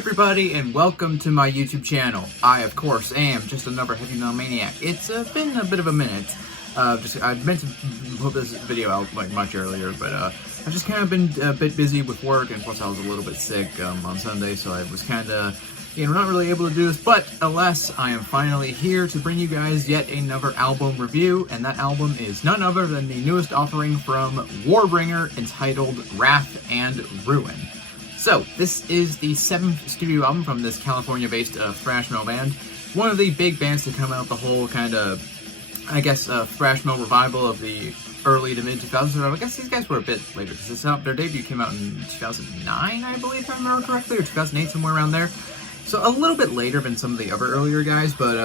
everybody, and welcome to my YouTube channel. I, of course, am just another heavy metal maniac. It's been a bit of a minute. I meant to put this video out like much earlier, but I've just kind of been a bit busy with work, and plus I was a little bit sick on Sunday, so I was kind of, not really able to do this. But alas, I am finally here to bring you guys yet another album review, and that album is none other than the newest offering from Warbringer, entitled Wrath and Ruin. So, this is the 7th studio album from this California-based thrash metal band. One of the big bands to come out the whole kind of, thrash metal revival of the early to mid-2000s. I guess these guys were a bit later, because their debut came out in 2009, I believe, if I remember correctly, or 2008, somewhere around there. So, a little bit later than some of the other earlier guys, but,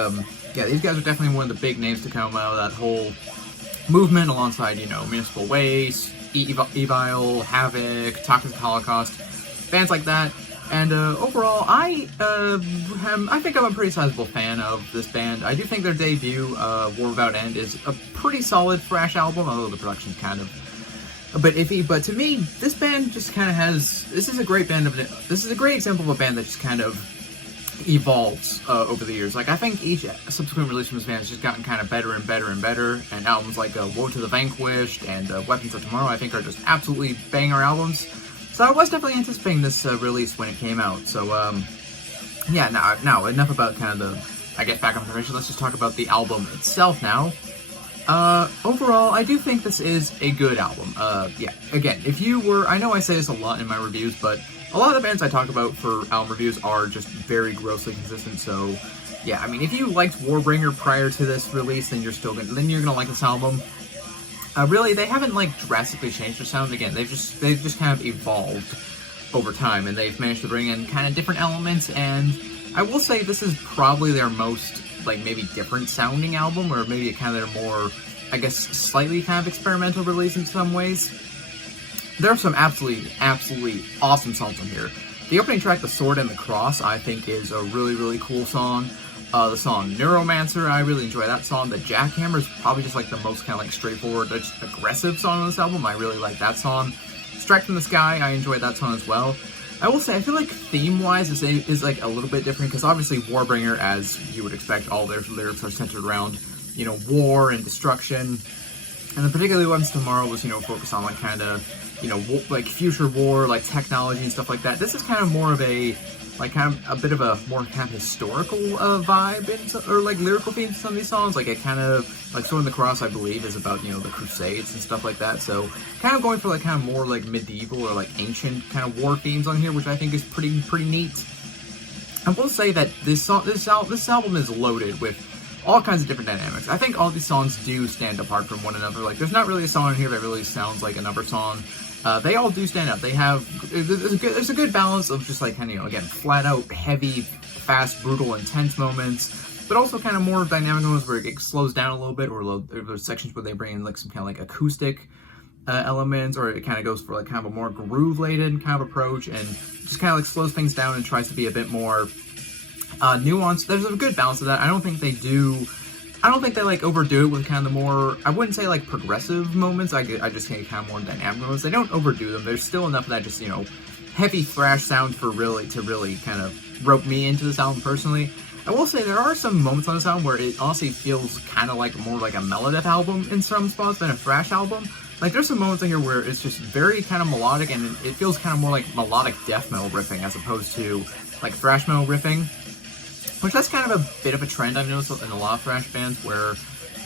yeah, these guys are definitely one of the big names to come out of that whole movement, alongside, Municipal Waste, Evil, Havoc, Toxic Holocaust, bands like that. And overall, I think I'm a pretty sizable fan of this band. I do think their debut, War Without End, is a pretty solid thrash album, although the production's kind of a bit iffy. But to me, this band just kind of this is a great example of a band that just kind of evolves over the years. Like, I think each subsequent release from this band has just gotten kind of better and better and better, and albums like Woe to the Vanquished and Weapons of Tomorrow, I think, are just absolutely banger albums. So I was definitely anticipating this release when it came out. So, yeah, now enough about kind of back on information. Let's just talk about the album itself now. Overall, I do think this is a good album. Yeah, again, I know I say this a lot in my reviews, but a lot of the bands I talk about for album reviews are just very grossly consistent. So, yeah, I mean, if you liked Warbringer prior to this release, then you're gonna like this album. Really, they haven't, drastically changed their sound. Again, they've just kind of evolved over time, and they've managed to bring in kind of different elements, and I will say this is probably their most, maybe different sounding album, or maybe kind of their more, slightly kind of experimental release in some ways. There are some absolutely awesome songs on here. The opening track, The Sword and the Cross, I think is a really, really cool song. The song Neuromancer, I really enjoy that song. The Jackhammer is probably just the most kind of straightforward, just aggressive song on this album. I really like that song. Strike from the Sky, I enjoy that song as well. I will say, I feel like theme-wise is a little bit different, because obviously Warbringer, as you would expect, all their lyrics are centered around, war and destruction. And then particularly Weapons of Tomorrow was, focused on future war, technology and stuff like that. This is kind of more of a a bit of a more kind of historical vibe, or lyrical themes in some of these songs. It kind of, Sword in the Cross, I believe, is about, the Crusades and stuff like that. So kind of going for kind of more medieval or ancient kind of war themes on here, which I think is pretty neat. I will say that this album is loaded with all kinds of different dynamics. I think all these songs do stand apart from one another. There's not really a song on here that really sounds like another song. They all do stand out. There's a good balance of just again, flat out, heavy, fast, brutal, intense moments, but also kind of more dynamic moments where it slows down a little bit, or there's sections where they bring in some kind of acoustic elements, or it kind of goes for kind of a more groove-laden kind of approach, and just kind of slows things down and tries to be a bit more nuanced. There's a good balance of that. I don't think they overdo it with kind of the more, I wouldn't say progressive moments. I just think kind of more dynamic moments. They don't overdo them. There's still enough of that just, heavy thrash sound to really kind of rope me into this album personally. I will say there are some moments on this album where it honestly feels kind of more like a Melodeath album in some spots than a thrash album. There's some moments in here where it's just very kind of melodic, and it feels kind of more like melodic death metal riffing as opposed to thrash metal riffing. Which that's kind of a bit of a trend I've noticed in a lot of thrash bands, where,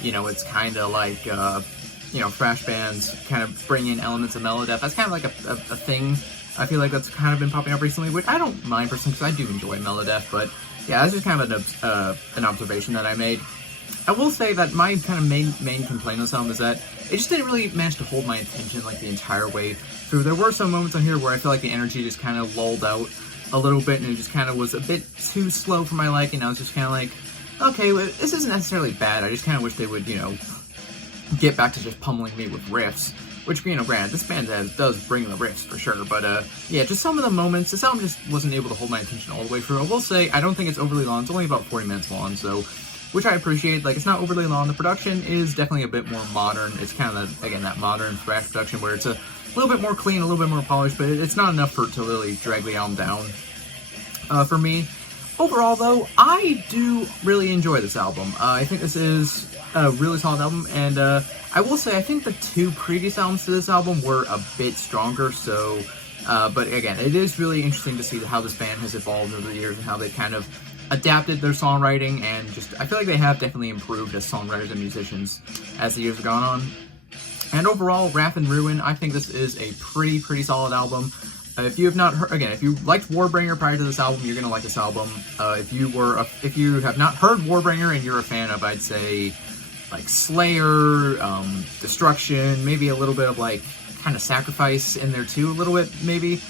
it's kind of thrash bands kind of bring in elements of Melodeath. That's kind of a thing. I feel like that's kind of been popping up recently, which I don't mind personally, because I do enjoy Melodeath, but yeah, that's just kind of an observation that I made. I will say that my kind of main complaint on this album is that it just didn't really manage to hold my attention the entire way through. There were some moments on here where I feel like the energy just kind of lulled out a little bit, and it just kind of was a bit too slow for my liking. I was just kind of okay, well, this isn't necessarily bad. I just kind of wish they would, get back to just pummeling me with riffs. Which, granted, this band does bring the riffs for sure. But, yeah, just some of the moments, this album just wasn't able to hold my attention all the way through. I will say, I don't think it's overly long. It's only about 40 minutes long, so, which I appreciate. It's not overly long. The production is definitely a bit more modern. It's kind of, again, that modern thrash production where it's a little bit more clean, a little bit more polished, but it's not enough to really drag the album down. for me. Overall, though, I do really enjoy this album. I think this is a really solid album, and I will say I think the two previous albums to this album were a bit stronger, so... but again, it is really interesting to see how this band has evolved over the years and how they kind of adapted their songwriting, and just, I feel like they have definitely improved as songwriters and musicians as the years have gone on. And overall, Wrath and Ruin, I think this is a pretty solid album. If you have not heard, again, if you liked Warbringer prior to this album, you're gonna like this album. If you have not heard Warbringer and you're a fan of, I'd say, like Slayer, Destruction, maybe a little bit of like kind of Sacrifice in there too, a little bit maybe.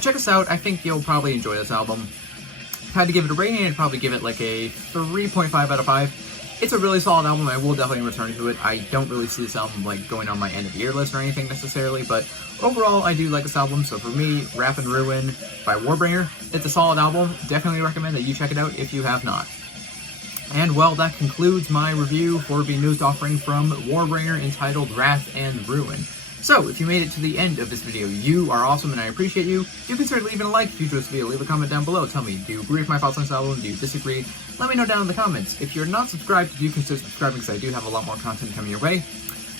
Check us out. I think you'll probably enjoy this album. If I had to give it a rating, I'd probably give it like a 3.5 out of 5. It's a really solid album. I will definitely return to it. I don't really see this album like going on my end of the year list or anything necessarily, but overall I do like this album. So for me, Wrath and Ruin by Warbringer, it's a solid album. Definitely recommend that you check it out if you have not. And well, that concludes my review for the newest offering from Warbringer entitled Wrath and Ruin. So, if you made it to the end of this video, you are awesome and I appreciate you. Do consider leaving a like if you enjoyed this video. Leave a comment down below. Tell me, do you agree with my thoughts on this album? Do you disagree? Let me know down in the comments. If you're not subscribed, do consider subscribing because I do have a lot more content coming your way.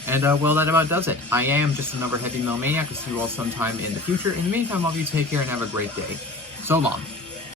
And, well, that about does it. I am just another heavy metal maniac. I'll see you all sometime in the future. In the meantime, all of you take care and have a great day. So long.